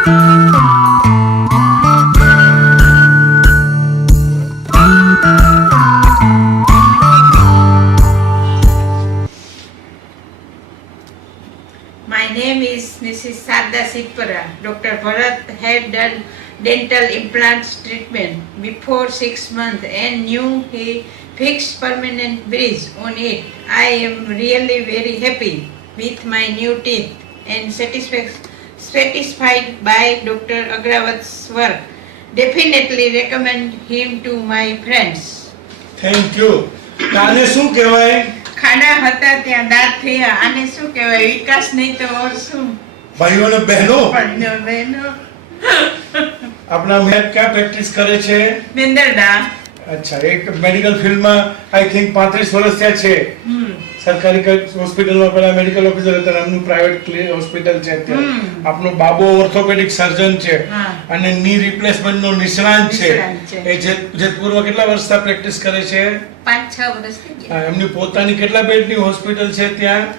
My name is Mrs. Sarda Sitpara. Dr. Bharat had done dental implant treatment before six months and knew he fixed permanent bridge on it. I am really very happy with my new teeth and satisfaction satisfied by Dr. Agrawat's work. Definitely recommend him to my friends. Thank you આને શું કહેવાય? ખાડા હતા ત્યાં દાંત થયા. આને શું કહેવાય? વિકાસ નહીં તો ઓર શું? ભાઈઓ અને બહેનો ભાઈઓ બહેનો. આપણા મેં ક્યાં પ્રેક્ટિસ કરે છે? મેંદરડા. અચ્છા એક મેડિકલ ફિલ્ડમાં આઈ થિંક પાંત્રીસ વર્ષ થયા છે. સરકારી હોસ્પિટલમાં પેલા મેડિકલ ઓફિસર હતા એમનું પ્રાઇવેટ હોસ્પિટલ છે આપનો બાબો ઓર્થોપેડિક સર્જન છે. અને ની રિપ્લેસમેન્ટ નો નિષ્ણાંત છે. એ જેત- જેતપુરમાં કેટલા વર્ષથી પ્રેક્ટિસ કરે છે? પાંચ એમની પોતાની કેટલા બેડની હોસ્પિટલ છે ત્યાં?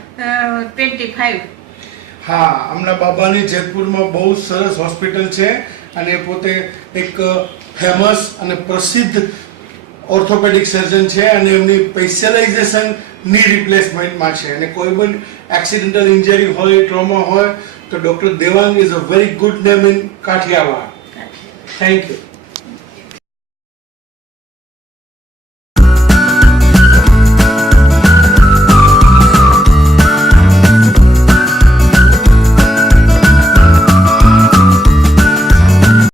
ટ્વેન્ટી ફાઈવ હા હમણાં બાબાની જેતપુરમાં બહુ સરસ હોસ્પિટલ છે. અને પોતે એક ફેમસ અને પ્રસિદ્ધ ઓર્થોપેડિક સર્જન છે અને એમની સ્પેશિયલાઇઝેશનની રિપ્લેસમેન્ટમાં છે. અને કોઈ પણ એક્સિડન્ટલ ઇન્જરી હોય ટ્રોમા હોય તો doctor Devang is a very good name in Kathiawad. Thank you